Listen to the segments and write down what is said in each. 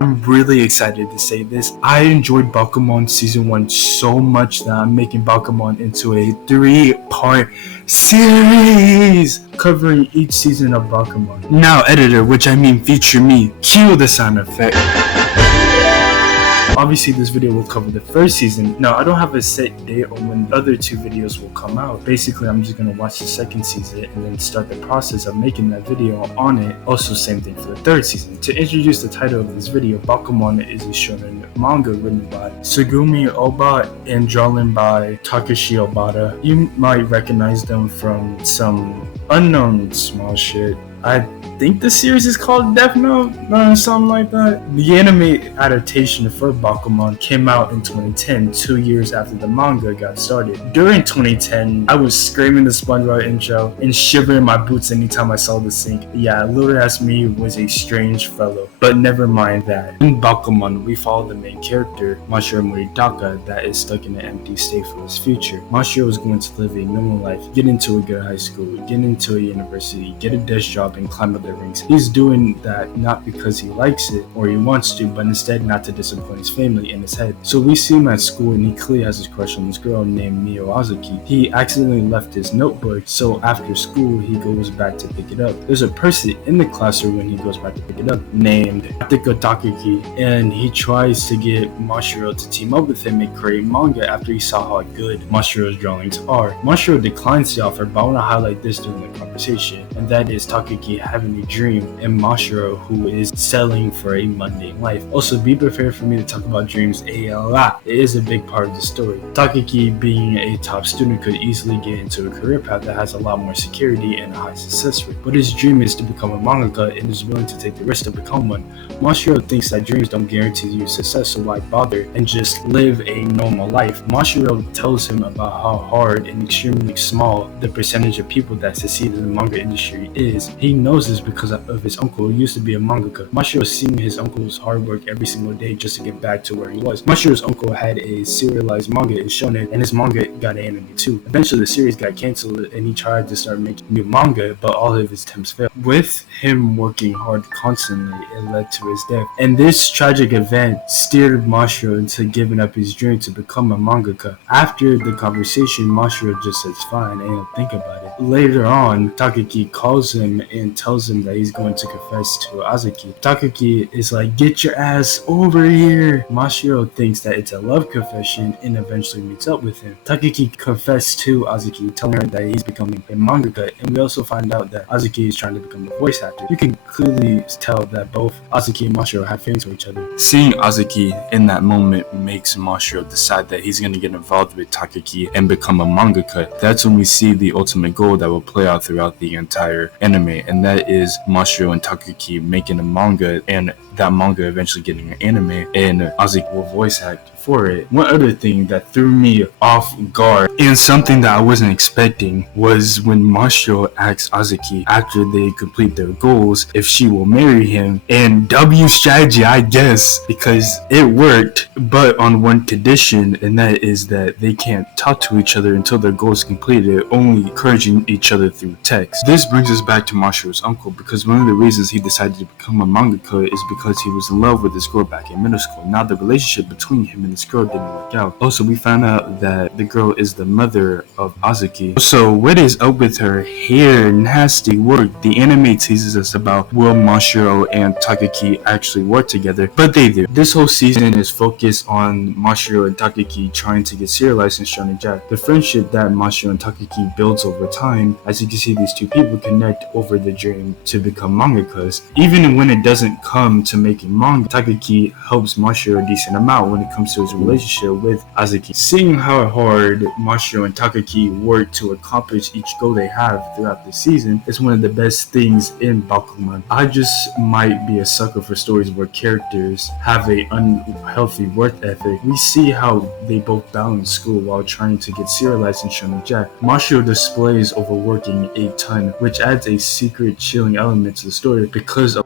I'm really excited to say this. I enjoyed Bakuman Season 1 so much that I'm making Bakuman into a 3-part series covering each season of Bakuman. Now, editor, which I mean feature me, cue the sound effect. Obviously, this video will cover the first season. Now, I don't have a set date on when the other 2 videos will come out. Basically, I'm just going to watch the second season and then start the process of making that video on it. Also, same thing for the third season. To introduce the title of this video, Bakuman is a shonen manga written by Sugumi Oba and drawn by Takeshi Obata. You might recognize them from some unknown small shit. I think the series is called Death Note or something like that. The anime adaptation for Bakuman came out in 2010, 2 years after the manga got started. During 2010, I was screaming the SpongeBob intro and shivering my boots anytime I saw the sink. Yeah, little ass me was a strange fellow, but never mind that. In Bakuman, we follow the main character, Mashiro Moritaka, that is stuck in an empty state for his future. Mashiro is going to live a normal life, get into a good high school, get into a university, get a desk job, and climb up the ranks. He's doing that not because he likes it or he wants to, but instead not to disappoint his family and his head. So we see him at school and he clearly has his crush on this girl named Mio Azuki. He accidentally left his notebook, so after school he goes back to pick it up. There's a person in the classroom when he goes back to pick it up named Atsuko Takaki, and he tries to get Mashiro to team up with him and create manga after he saw how good Mashiro's drawings are. Mashiro declines the offer, but I want to highlight this during the conversation, and that is Takaki having a dream and Mashiro who is settling for a mundane life. Also, be prepared for me to talk about dreams a lot. It is a big part of the story. Takaki, being a top student, could easily get into a career path that has a lot more security and a high success rate, but his dream is to become a mangaka and is willing to take the risk to become one. Mashiro thinks that dreams don't guarantee you success, so why bother and just live a normal life. Mashiro tells him about how hard and extremely small the percentage of people that succeed in the manga industry is. He knows this because of his uncle, who used to be a mangaka. Mashiro seeing his uncle's hard work every single day just to get back to where he was. Mashiro's uncle had a serialized manga in shonen, and his manga got an anime too. Eventually the series got cancelled and he tried to start making new manga, but all of his attempts failed. With him working hard constantly, it led to his death, and this tragic event steered Mashiro into giving up his dream to become a mangaka. After the conversation, Mashiro just says fine and he'll think about it. Later on, Takaki calls him and tells him that he's going to confess to Azuki. Takaki is like, get your ass over here. Mashiro thinks that it's a love confession and eventually meets up with him. Takaki confessed to Azuki, telling her that he's becoming a mangaka, and we also find out that Azuki is trying to become a voice actor. You can clearly tell that both Azuki and Mashiro have feelings for each other. Seeing Azuki in that moment makes Mashiro decide that he's going to get involved with Takaki and become a mangaka. That's when we see the ultimate goal that will play out throughout the entire anime, and that is Mashiro and Takaki making a manga, and that manga eventually getting an anime, and Azuki will voice act for it. One other thing that threw me off guard and something that I wasn't expecting was when Mashiro asks Azuki after they complete their goals if she will marry him, and W strategy, I guess, because it worked, but on one condition, and that is that they can't talk to each other until their goals completed, only encouraging each other through text. This brings us back to Mashiro's uncle, because one of the reasons he decided to become a mangaka is because he was in love with this girl back in middle school. Now the relationship between him and this girl didn't work out. Also, we found out that the girl is the mother of Azuki. So what is up with her hair? Nasty work. The anime teases us about will Mashiro and Takaki actually work together, but they do. This whole season is focused on Mashiro and Takaki trying to get serialized in Shonen Jack. The friendship that Mashiro and Takaki builds over time, as you can see, these two people connect over the dream to become mangakas. Even when it doesn't come to making manga, Takaki helps Mashiro a decent amount when it comes to his relationship with Azuki. Seeing how hard Mashiro and Takaki work to accomplish each goal they have throughout the season is one of the best things in Bakuman. I just might be a sucker for stories where characters have a unhealthy work ethic. We see how they both balance school while trying to get serialized in Shonen Jack. Mashiro displays overworking a ton, which adds a secret chilling element to the story because of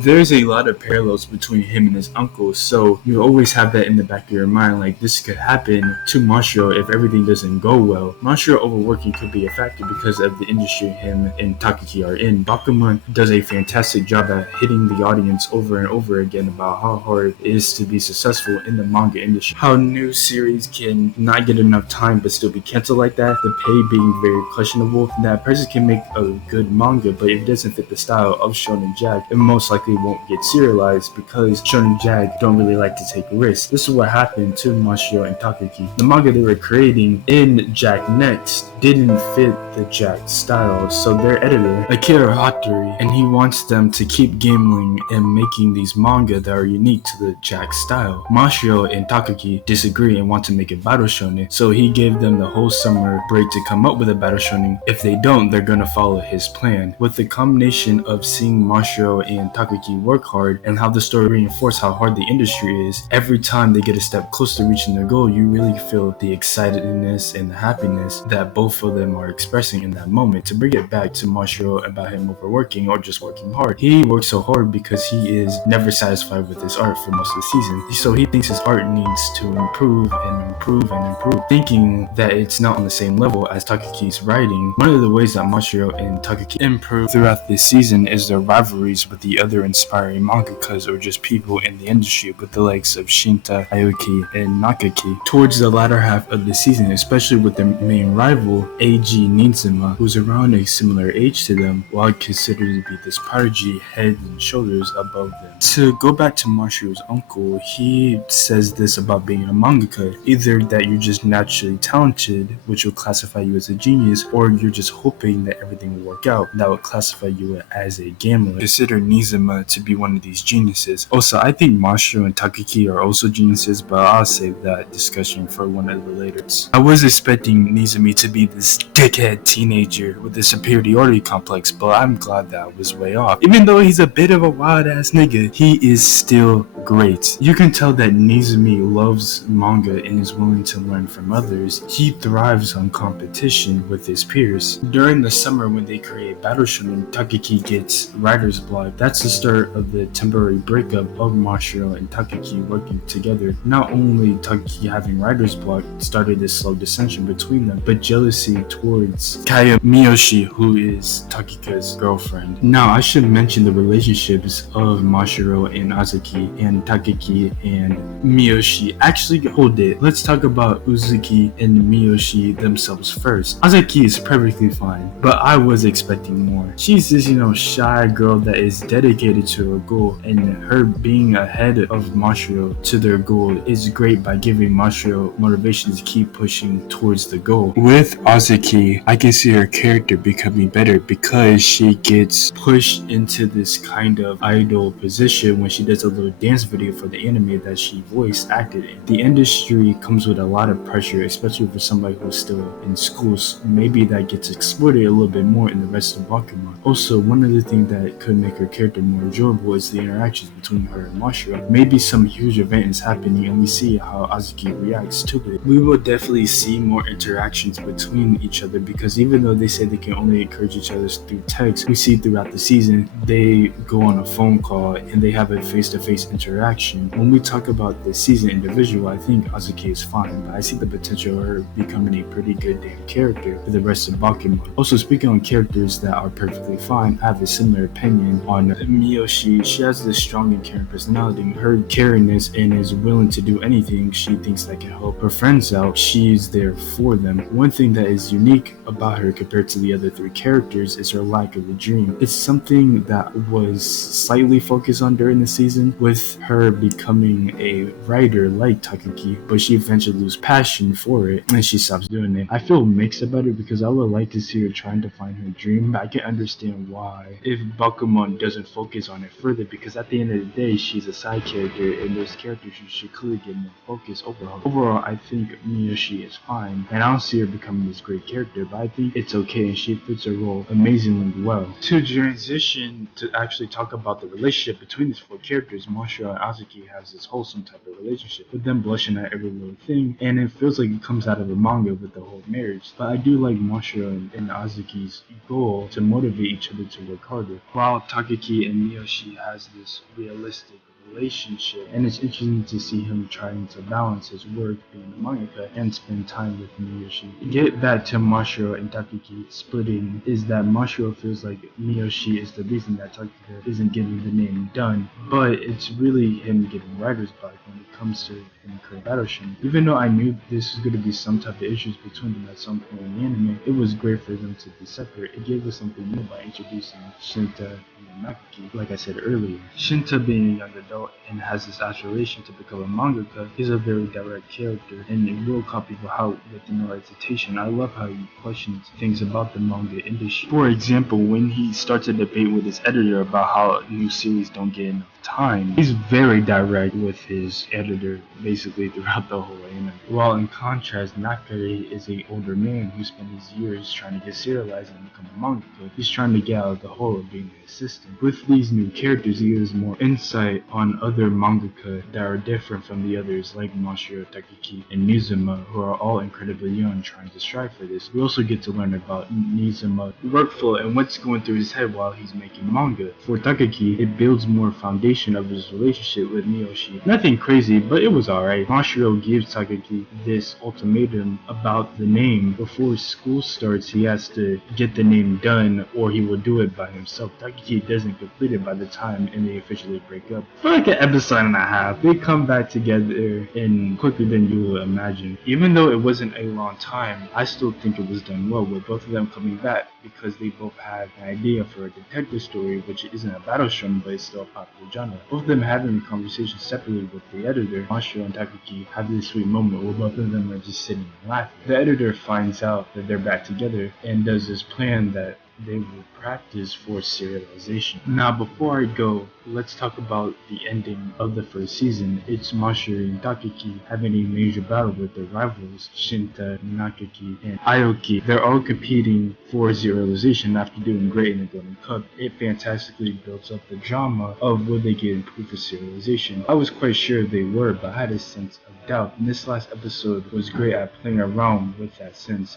There's a lot of parallels between him and his uncle, so you always have that in the back of your mind, like this could happen to Mashiro if everything doesn't go well. Mashiro overworking could be a factor because of the industry him and Takaki are in. Bakuman does a fantastic job at hitting the audience over and over again about how hard it is to be successful in the manga industry. How new series can not get enough time but still be canceled like that, the pay being very questionable. That person can make a good manga, but if it doesn't fit the style of Shonen Jack, it most likely won't get serialized because Shonen Jack don't really like to take risks. This is what happened to Mashiro and Takaki. The manga they were creating in Jack Next didn't fit the Jack style, so their editor, Akira Hattori, and he wants them to keep gambling and making these manga that are unique to the Jack style. Mashiro and Takaki disagree and want to make a battle shonen, so he gave them the whole summer break to come up with a battle shonen. If they don't, they're gonna follow his plan. With the combination of seeing Mashiro and Takaki work hard and how the story reinforces how hard the industry is, every time they get a step closer to reaching their goal, you really feel the excitedness and the happiness that both of them are expressing in that moment. To bring it back to Mashiro about him overworking or just working hard, he works so hard because he is never satisfied with his art for most of the season, so he thinks his art needs to improve and improve and improve, thinking that it's not on the same level as Takaki's writing. One of the ways that Mashiro and Takaki improve throughout this season is their rivalries with the other inspiring mangakas or just people in the industry, with the likes of Shinta, Aoki, and Nakaki. Towards the latter half of the season, especially with their main rival, A.G. Nizuma, who's around a similar age to them, while considered to be this prodigy head and shoulders above them. To go back to Mashiro's uncle, he says this about being a mangaka: either that you're just naturally talented, which will classify you as a genius, or you're just hoping that everything will work out, that would classify you as a gambler. Consider Nizuma to be one of these geniuses. Also, I think Mashiro and Takaki are also geniuses, but I'll save that discussion for one of the later. I was expecting Nizumi to be this dickhead teenager with a superiority complex, but I'm glad that I was way off. Even though he's a bit of a wild ass nigga, he is still great. You can tell that Nizumi loves manga and is willing to learn from others. He thrives on competition with his peers. During the summer when they create Battle Shonen, Takaki gets writer's block. That's the start of the temporary breakup of Mashiro and Takaki working together. Not only Takaki having writer's block started this slow dissension between them, but jealousy towards Kaya Miyoshi, who is Takika's girlfriend. Now, I should mention the relationships of Mashiro and Azuki and Takaki and Miyoshi. Actually, hold it. Let's talk about Uzuki and Miyoshi themselves first. Azuki is perfectly fine, but I was expecting more. She's this, shy girl that is dedicated to her goal, and her being ahead of Mashiro to their goal is great by giving Mashiro motivation to keep pushing towards the goal. With Azuki, I can see her character becoming better because she gets pushed into this kind of idol position when she does a little dance video for the anime that she voice acted in. The industry comes with a lot of pressure, especially for somebody who's still in school, so maybe that gets exploited a little bit more in the rest of Bakuman. Also, one other thing that could make her character more enjoyable is the interactions between her and Mashiro. Maybe some huge event is happening and we see how Azuki reacts to it. We will definitely see more interactions between each other, because even though they say they can only encourage each other through text, we see throughout the season they go on a phone call and they have a face-to-face interaction. When we talk about the season individual, I think Azuki is fine, but I see the potential of her becoming a pretty good damn character for the rest of Bakuman. Also, speaking on characters that are perfectly fine, I have a similar opinion on Miyoshi. She has this strong and caring personality. Her caringness and is willing to do anything she thinks that can help her friends out. She's there for them. One thing that is unique about her compared to the other three characters is her lack of a dream. It's something that was slightly focused on during the season, with her becoming a writer like Takaki, but she eventually loses passion for it and she stops doing it. I feel mixed about it because I would like to see her trying to find her dream, but I can understand why if Bakuman doesn't focus on it further, because at the end of the day she's a side character and those characters should clearly get more focus over her. Overall, I think Miyoshi is fine and I don't see her becoming this great character, but I think it's okay and she fits her role amazingly well. To transition to actually talk about the relationship between these four characters, Mashiro, Mashiro and Azuki has this wholesome type of relationship, with them blushing at every little thing, and it feels like it comes out of the manga with the whole marriage. But I do like Mashiro and Azuki's goal to motivate each other to work harder, while Takaki and Miyoshi has this realistic relationship, and it's interesting to see him trying to balance his work being a mangaka and spend time with Miyoshi. Get back to Mashiro and Takaki splitting is that Mashiro feels like Miyoshi is the reason that Takaki isn't getting the name done, but it's really him getting writer's block when it comes to him creating Battleship. Even though I knew this was going to be some type of issues between them at some point in the anime, it was great for them to be separate. It gave us something new by introducing Shinta and Nakaki. Like I said earlier, Shinta being a young adult and has this aspiration to become a mangaka, he's a very direct character, and it will call people out with no hesitation. I love how he questions things about the manga industry. For example, when he starts a debate with his editor about how new series don't get enough time, he's very direct with his editor basically throughout the whole anime. While in contrast, Nakari is an older man who spent his years trying to get serialized and become a mangaka. He's trying to get out of the hole of being an assistant. With these new characters, he gives more insight on other mangaka that are different from the others, like Mashiro, Takaki, and Nizuma, who are all incredibly young trying to strive for this. We also get to learn about Nizuma's workflow and what's going through his head while he's making manga. For Takaki, it builds more foundation of his relationship with Miyoshi. Nothing crazy, but it was alright. Mashiro gives Takaki this ultimatum about the name. Before school starts, he has to get the name done or he will do it by himself. Takaki doesn't complete it by the time and they officially break up. For like an episode and a half, they come back together and quicker than you will imagine. Even though it wasn't a long time, I still think it was done well with both of them coming back because they both had an idea for a detective story, which isn't a battle shonen but it's still a popular genre. Both of them having a conversation separately with the editor, Mashiro and Takaki have this sweet moment where both of them are just sitting and laughing. The editor finds out that they're back together and does this plan that they will practice for serialization. Now, before I go, let's talk about the ending of the first season. It's Mashiro and Takaki having a major battle with their rivals, Shinta, Nakaki, and Aoki. They're all competing for serialization after doing great in the Golden Cup. It fantastically builds up the drama of will they get approved for serialization. I was quite sure they were, but I had a sense of doubt. And this last episode was great at playing around with that sense.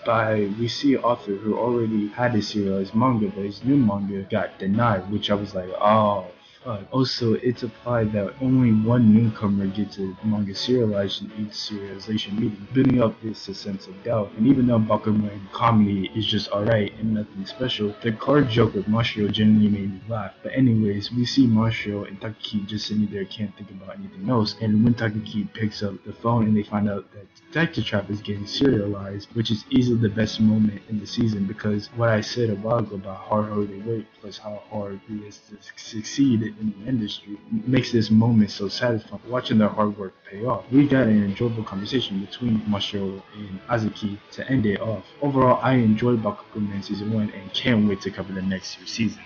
We see an author who already had a serialized manga, but his new manga got denied, which I was like, oh fuck. Also, it's implied that only one newcomer gets a manga serialized in each serialization meeting, building up this sense of doubt. And even though Bakuman comedy is just alright and nothing special, the card joke with Mashiro genuinely made me laugh. But anyways, we see Mashiro and Takaki just sitting there, can't think about anything else, and when Takaki picks up the phone and they find out that Detective Trap is getting serialized, which is easily the best moment in the season, because what I said a while ago about how hard they work plus how hard it is to succeed in the industry makes this moment so satisfying, watching their hard work pay off. We got an enjoyable conversation between Mashiro and Azuki to end it off. Overall, I enjoyed Bakuman Season 1 and can't wait to cover the next 2 seasons.